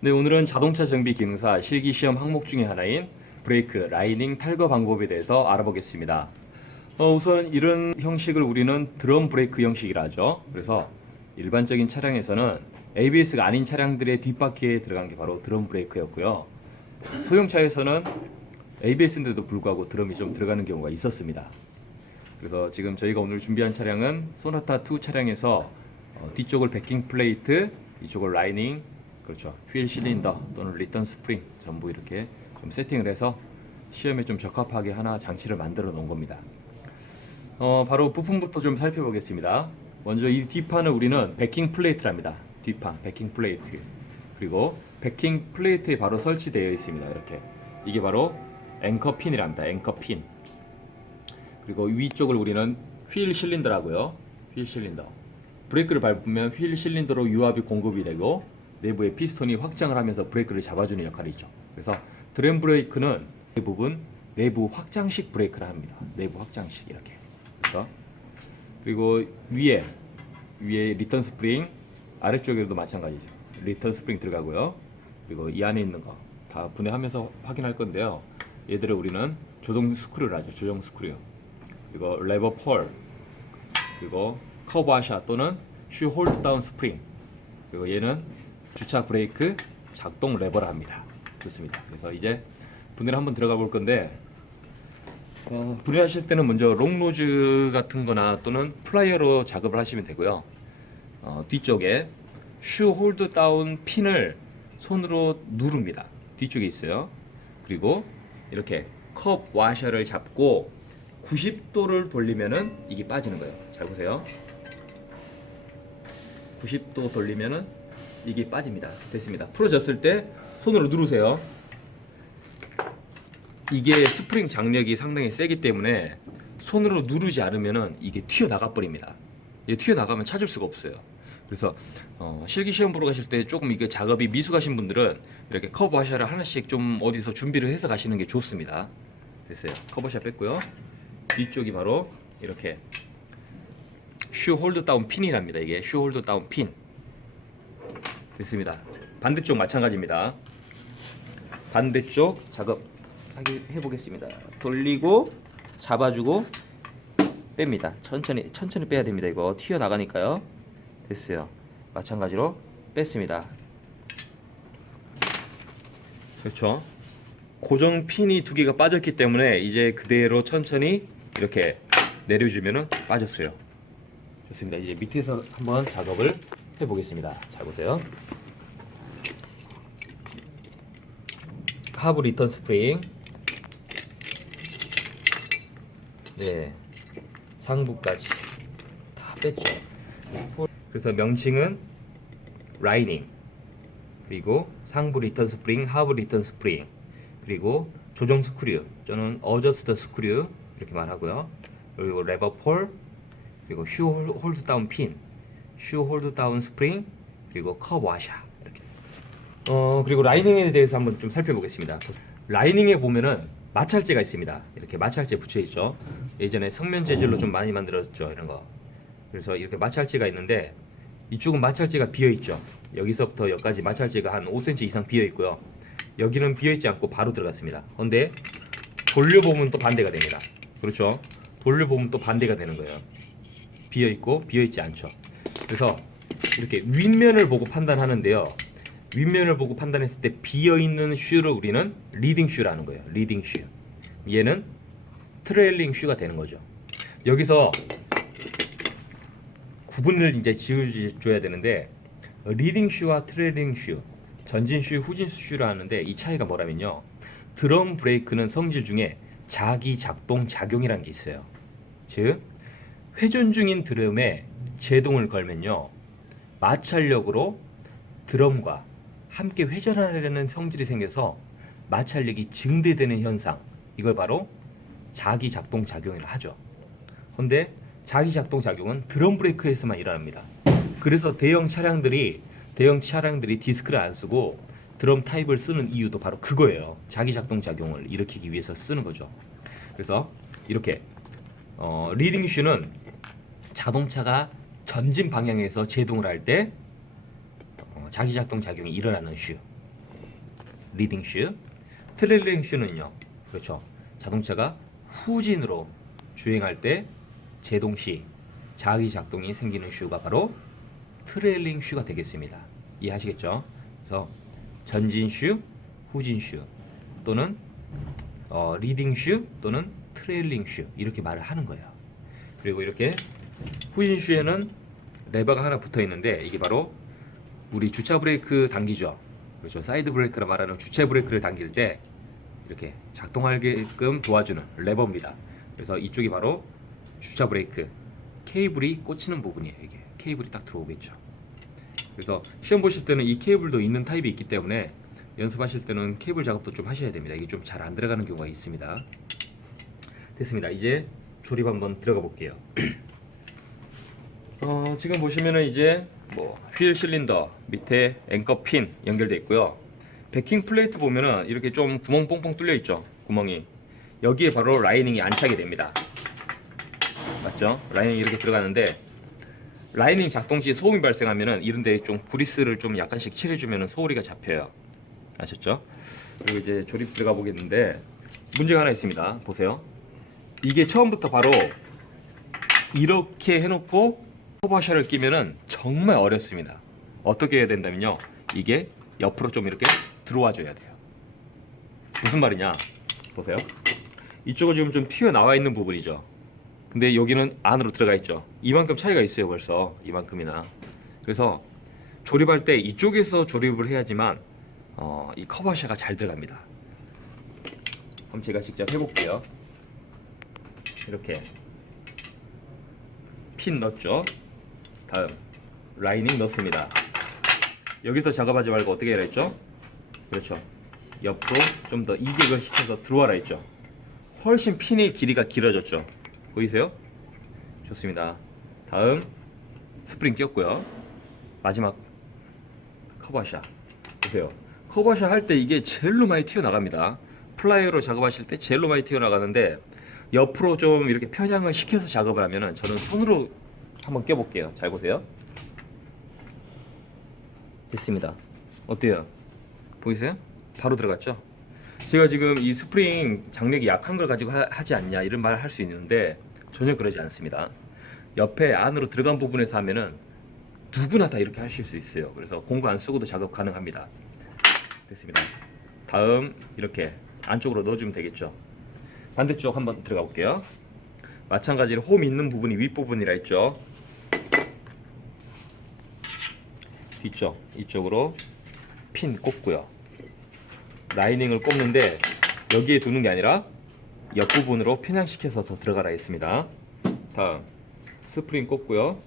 네, 오늘은 자동차 정비 기능사 실기 시험 항목 중에 하나인 브레이크, 라이닝 탈거 방법에 대해서 알아보겠습니다. 우선 이런 형식을 우리는 드럼 브레이크 형식이라 하죠. 그래서 일반적인 차량에서는 ABS가 아닌 차량들의 뒷바퀴에 들어간 게 바로 드럼 브레이크였고요. 소형차에서는 ABS인데도 불구하고 드럼이 좀 들어가는 경우가 있었습니다. 그래서 지금 저희가 오늘 준비한 차량은 소나타2 차량에서 뒤쪽을 베킹 플레이트, 이쪽을 라이닝, 그렇죠, 휠 실린더 또는 리턴 스프링 전부 이렇게 좀 세팅을 해서 시험에 좀 적합하게 하나 장치를 만들어 놓은 겁니다. 바로 부품부터 좀 살펴보겠습니다. 먼저 이 뒷판을 우리는 베킹 플레이트랍니다. 뒷판 베킹 플레이트. 그리고 베킹 플레이트에 바로 설치되어 있습니다. 이렇게 이게 바로 앵커 핀이랍니다. 앵커 핀. 그리고 위쪽을 우리는 휠 실린더라고요. 휠 실린더. 브레이크를 밟으면 휠 실린더로 유압이 공급이 되고 내부에 피스톤이 확장을 하면서 브레이크를 잡아주는 역할이 있죠. 그래서 드럼 브레이크는 대부분 내부 확장식 브레이크를 합니다. 내부 확장식 이렇게. 그렇죠. 그리고 위에 리턴 스프링, 아래쪽에도 마찬가지죠. 리턴 스프링 들어가고요. 그리고 이 안에 있는 거 다 분해하면서 확인할 건데요. 얘들을 우리는 조정 스크류를 하죠. 조정 스크류. 그리고 레버 폴, 그리고 커브 와셔 또는 슈 홀드 다운 스프링, 그리고 얘는 주차 브레이크 작동 레버를 합니다. 좋습니다. 그래서 이제 분해를 한번 들어가 볼 건데, 분해하실 때는 먼저 롱노즈 같은 거나 또는 플라이어로 작업을 하시면 되고요. 뒤쪽에 슈 홀드 다운 핀을 손으로 누릅니다. 뒤쪽에 있어요. 그리고 이렇게 컵 와셔를 잡고 90도를 돌리면은 이게 빠지는 거예요. 잘 보세요. 90도 돌리면은 이게 빠집니다. 됐습니다. 풀어졌을 때 손으로 누르세요. 이게 스프링 장력이 상당히 세기 때문에 손으로 누르지 않으면은 이게 튀어나가 버립니다. 이게 튀어나가면 찾을 수가 없어요. 그래서 실기 시험 보러 가실 때 조금 이게 작업이 미숙하신 분들은 이렇게 커버 와셔를 하나씩 좀 어디서 준비를 해서 가시는 게 좋습니다. 됐어요. 커버 샷 뺐고요. 뒤쪽이 바로 이렇게 슈 홀드 다운 핀이랍니다. 이게 슈 홀드 다운 핀. 됐습니다. 반대쪽 마찬가지입니다. 반대쪽 작업 해보겠습니다. 돌리고 잡아주고 뺍니다. 천천히 빼야 됩니다. 이거 튀어나가니까요. 됐어요. 마찬가지로 뺐습니다. 그렇죠. 고정 핀이 두 개가 빠졌기 때문에 이제 그대로 천천히 이렇게 내려주면은 빠졌어요. 좋습니다. 이제 밑에서 한번 작업을 해보겠습니다. 잘 보세요. 하부 리턴 스프링, 네, 상부까지 다 뺐죠. 그래서 명칭은 라이닝, 그리고 상부 리턴 스프링, 하부 리턴 스프링, 그리고 조정 스크류, 저는 어저스터 스크류 이렇게 말하고요. 그리고 레버 폴, 그리고 슈 홀드 다운 핀, 슈 홀드 다운 스프링, 그리고 커브 와셔 이렇게. 그리고 라이닝에 대해서 한번 좀 살펴보겠습니다. 라이닝에 보면은 마찰재가 있습니다. 이렇게 마찰재 붙여 있죠. 예전에 성면 재질로 좀 많이 만들었죠, 이런 거. 그래서 이렇게 마찰재가 있는데 이쪽은 마찰재가 비어 있죠. 여기서부터 여기까지 마찰재가 한 5cm 이상 비어 있고요. 여기는 비어 있지 않고 바로 들어갔습니다. 그런데 돌려보면 또 반대가 됩니다. 그렇죠? 돌려보면 또 반대가 되는 거예요. 비어 있고 비어 있지 않죠. 그래서 이렇게 윗면을 보고 판단하는데요. 윗면을 보고 판단했을 때 비어 있는 슈를 우리는 리딩 슈라는 거예요. 리딩 슈. 얘는 트레일링 슈가 되는 거죠. 여기서 구분을 이제 지어줘야 되는데, 리딩 슈와 트레일링 슈, 전진 슈, 후진 슈라 하는데 이 차이가 뭐라면요. 드럼 브레이크는 성질 중에 자기 작동 작용이라는 게 있어요. 즉 회전 중인 드럼에 제동을 걸면요, 마찰력으로 드럼과 함께 회전하려는 성질이 생겨서 마찰력이 증대되는 현상, 이걸 바로 자기 작동 작용이라 하죠. 그런데 자기 작동 작용은 드럼 브레이크에서만 일어납니다. 그래서 대형 차량들이 디스크를 안 쓰고 드럼 타입을 쓰는 이유도 바로 그거예요. 자기 작동 작용을 일으키기 위해서 쓰는 거죠. 그래서 이렇게 리딩 슈는 자동차가 전진 방향에서 제동을 할 때 자기 작동 작용이 일어나는 슈. 리딩 슈. 트레일링 슈는요, 그렇죠, 자동차가 후진으로 주행할 때 제동시 자기 작동이 생기는 슈가 바로 트레일링 슈가 되겠습니다. 이해하시겠죠? 그래서 전진 슈, 후진 슈 또는 리딩 슈 또는 트레일링 슈 이렇게 말을 하는 거예요. 그리고 이렇게 후진 슈에는 레버가 하나 붙어 있는데 이게 바로 우리 주차 브레이크 당기죠. 그렇죠. 사이드 브레이크라 말하는 주체 브레이크를 당길 때 이렇게 작동하게끔 도와주는 레버입니다. 그래서 이쪽이 바로 주차 브레이크 케이블이 꽂히는 부분이에요. 이게 케이블이 딱 들어오겠죠. 그래서 시험 보실 때는 이 케이블도 있는 타입이 있기 때문에 연습하실 때는 케이블 작업도 좀 하셔야 됩니다. 이게 좀 잘 안 들어가는 경우가 있습니다. 됐습니다. 이제 조립 한번 들어가 볼게요. 지금 보시면은 이제 휠 실린더 밑에 앵커 핀 연결되어 있고요. 베킹 플레이트 보면은 이렇게 좀 구멍 뽕뽕 뚫려 있죠. 구멍이 여기에 바로 라이닝이 안착이 됩니다. 맞죠? 라이닝이 이렇게 들어가는데 라이닝 작동 시 소음이 발생하면은 이런데 좀 그리스를 좀 약간씩 칠해주면은 소리가 잡혀요. 아셨죠? 그리고 이제 조립 들어가 보겠는데 문제가 하나 있습니다. 보세요. 이게 처음부터 바로 이렇게 해놓고 커버셔를 끼면은 정말 어렵습니다. 어떻게 해야 된다면요, 이게 옆으로 좀 이렇게 들어와 줘야 돼요. 무슨 말이냐, 보세요. 이쪽은 지금 좀 튀어나와 있는 부분이죠. 근데 여기는 안으로 들어가 있죠. 이만큼 차이가 있어요. 벌써 이만큼이나. 그래서 조립할 때 이쪽에서 조립을 해야지만 이 커버셔가 잘 들어갑니다. 그럼 제가 직접 해볼게요. 이렇게 핀 넣었죠. 다음 라이닝 넣습니다. 여기서 작업하지 말고 어떻게 해라 했죠? 그렇죠, 옆으로 좀 더 이격을 시켜서 들어와라 했죠. 훨씬 핀의 길이가 길어졌죠. 보이세요? 좋습니다. 다음 스프링 끼웠고요. 마지막 커버샷 보세요. 커버샷 할 때 이게 제일로 많이 튀어나갑니다. 플라이어로 작업하실 때 제일로 많이 튀어나가는데 옆으로 좀 이렇게 편향을 시켜서 작업을 하면은 저는 손으로 한번 껴볼게요. 잘 보세요. 됐습니다. 어때요? 보이세요? 바로 들어갔죠? 제가 지금 이 스프링 장력이 약한 걸 가지고 하지 않냐 이런 말을 할 수 있는데 전혀 그러지 않습니다. 옆에 안으로 들어간 부분에서 하면은 누구나 다 이렇게 하실 수 있어요. 그래서 공구 안 쓰고도 작업 가능합니다. 됐습니다. 다음 이렇게 안쪽으로 넣어주면 되겠죠. 반대쪽 한번 들어가 볼게요. 마찬가지로 홈 있는 부분이 윗부분이라 했죠. 뒤쪽 이쪽으로 핀 꽂고요. 라이닝을 꼽는데 여기에 두는 게 아니라 옆부분으로 편향시켜서 더 들어가라 했습니다. 다음 스프링 꽂고요.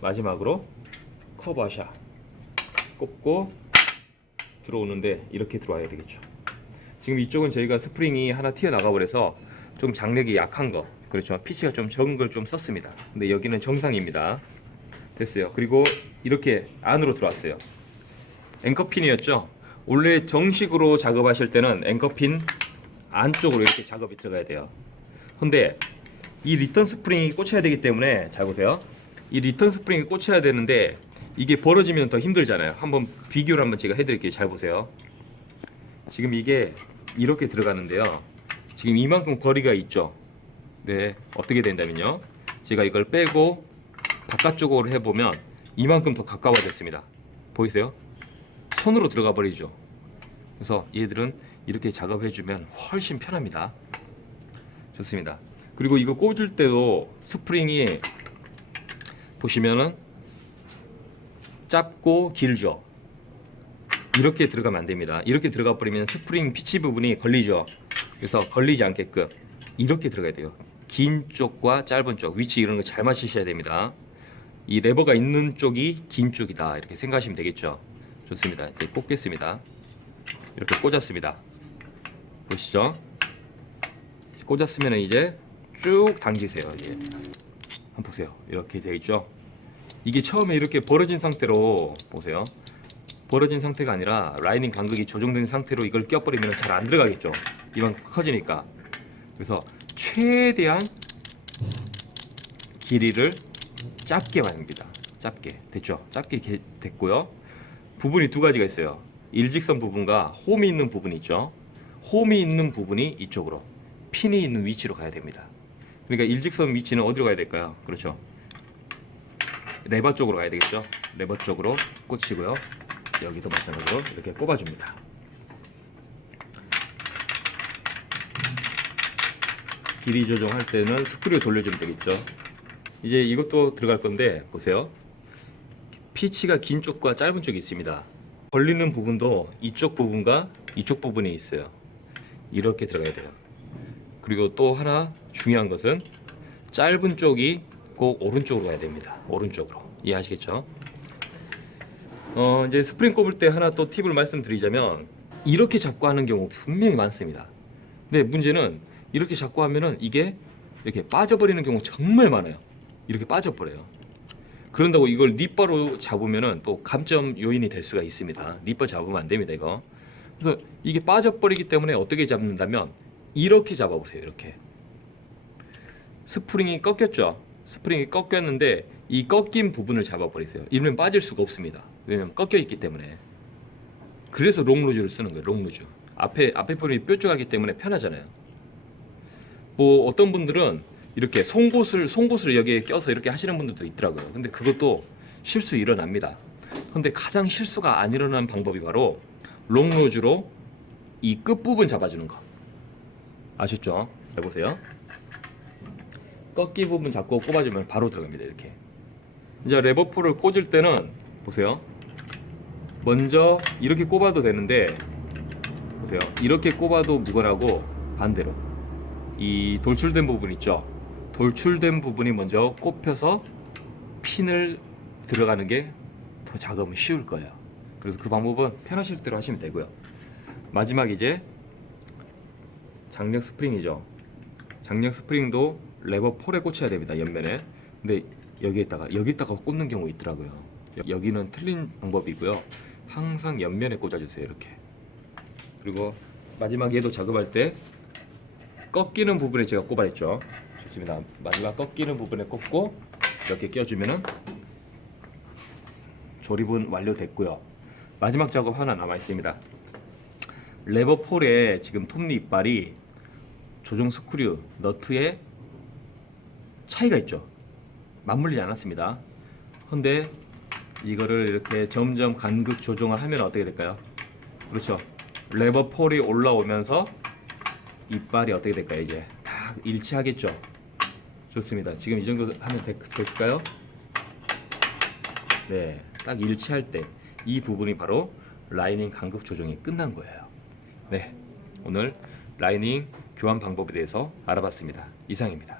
마지막으로 커버샷 꽂고 들어오는데 이렇게 들어와야 되겠죠. 지금 이쪽은 저희가 스프링이 하나 튀어나가 버려서 좀 장력이 약한 거, 그렇죠, 피치가 좀 적은 걸 좀 썼습니다. 근데 여기는 정상입니다. 됐어요. 그리고 이렇게 안으로 들어왔어요. 앵커핀이었죠. 원래 정식으로 작업하실 때는 앵커핀 안쪽으로 이렇게 작업이 들어가야 돼요. 근데 이 리턴 스프링이 꽂혀야 되기 때문에 잘 보세요. 이 리턴 스프링이 꽂혀야 되는데 이게 벌어지면 더 힘들잖아요. 한번 비교를 한번 제가 해드릴게요. 잘 보세요. 지금 이게 이렇게 들어가는데요. 지금 이만큼 거리가 있죠. 네, 어떻게 된다면요, 제가 이걸 빼고 바깥쪽으로 해보면 이만큼 더 가까워졌습니다. 보이세요? 손으로 들어가 버리죠. 그래서 얘들은 이렇게 작업해주면 훨씬 편합니다. 좋습니다. 그리고 이거 꽂을 때도 스프링이 보시면은 짧고 길죠. 이렇게 들어가면 안 됩니다. 이렇게 들어가 버리면 스프링 피치 부분이 걸리죠. 그래서 걸리지 않게끔 이렇게 들어가야 돼요. 긴 쪽과 짧은 쪽 위치 이런 거 잘 맞추셔야 됩니다. 이 레버가 있는 쪽이 긴 쪽이다 이렇게 생각하시면 되겠죠. 좋습니다. 이제 꽂겠습니다. 이렇게 꽂았습니다. 보시죠. 꽂았으면 이제 쭉 당기세요. 이제 한번 보세요. 이렇게 되어 있죠. 이게 처음에 이렇게 벌어진 상태로 보세요. 벌어진 상태가 아니라 라이닝 간극이 조정된 상태로 이걸 껴버리면 잘 안 들어가겠죠. 이만큼 커지니까. 그래서 최대한 길이를 짧게 만듭니다. 짧게 됐죠. 짧게 됐고요. 부분이 두 가지가 있어요. 일직선 부분과 홈이 있는 부분이 있죠. 홈이 있는 부분이 이쪽으로, 핀이 있는 위치로 가야 됩니다. 그러니까 일직선 위치는 어디로 가야 될까요? 그렇죠. 레버 쪽으로 가야 되겠죠. 레버 쪽으로 꽂히고요. 여기도 마찬가지로 이렇게 꼽아줍니다. 길이 조정할 때는 스크류 돌려주면 되겠죠. 이제 이것도 들어갈 건데 보세요. 피치가 긴 쪽과 짧은 쪽이 있습니다. 걸리는 부분도 이쪽 부분과 이쪽 부분에 있어요. 이렇게 들어가야 돼요. 그리고 또 하나 중요한 것은 짧은 쪽이 꼭 오른쪽으로 가야 됩니다. 오른쪽으로. 이해하시겠죠? 이제 스프링 꼽을 때 하나 또 팁을 말씀드리자면 이렇게 잡고 하는 경우 분명히 많습니다. 근데 문제는 이렇게 잡고 하면은 이게 이렇게 빠져버리는 경우 정말 많아요. 이렇게 빠져버려요. 그런다고 이걸 닛바로 잡으면은 또 감점 요인이 될 수가 있습니다. 닛바 잡으면 안 됩니다, 이거. 그래서 이게 빠져버리기 때문에 어떻게 잡는다면 이렇게 잡아보세요. 이렇게 스프링이 꺾였죠. 스프링이 꺾였는데 이 꺾인 부분을 잡아버리세요. 이러면 빠질 수가 없습니다. 왜냐면 꺾여 있기 때문에. 그래서 롱루즈를 쓰는 거예요. 롱루즈. 앞에 부분이 뾰족하기 때문에 편하잖아요. 뭐 어떤 분들은 이렇게 송곳을 여기에 껴서 이렇게 하시는 분들도 있더라고요. 근데 그것도 실수 일어납니다. 근데 가장 실수가 안 일어나는 방법이 바로 롱루즈로 이 끝부분 잡아주는 거. 아셨죠? 해보세요. 꺾기 부분 잡고 꼽아주면 바로 들어갑니다. 이렇게. 이제 레버포를 꽂을 때는 보세요. 먼저 이렇게 꼽아도 되는데 보세요. 이렇게 꼽아도 무관하고 반대로 이 돌출된 부분 있죠. 돌출된 부분이 먼저 꼽혀서 핀을 들어가는 게 더 작으면 쉬울 거예요. 그래서 그 방법은 편하실 대로 하시면 되고요. 마지막 이제 장력 스프링이죠. 장력 스프링도 레버 폴에 꽂혀야 됩니다. 옆면에. 근데 여기에다가 꽂는 경우 있더라고요. 여기는 틀린 방법이고요. 항상 옆면에 꽂아주세요. 이렇게. 그리고 마지막 얘도 작업할 때 꺾이는 부분에 제가 꼽아냈죠. 좋습니다. 마지막 꺾이는 부분에 꽂고 이렇게 껴주면은 조립은 완료됐고요. 마지막 작업 하나 남아 있습니다. 레버 폴에 지금 톱니 이빨이 조종 스크류 너트에 차이가 있죠. 맞물리지 않았습니다. 근데 이거를 이렇게 점점 간극 조정을 하면 어떻게 될까요? 그렇죠. 레버 폴이 올라오면서 이빨이 어떻게 될까요? 이제 딱 일치하겠죠. 좋습니다. 지금 이 정도 하면 됐을까요? 네, 딱 일치할 때 이 부분이 바로 라이닝 간극 조정이 끝난 거예요. 네, 오늘 라이닝 교환 방법에 대해서 알아봤습니다. 이상입니다.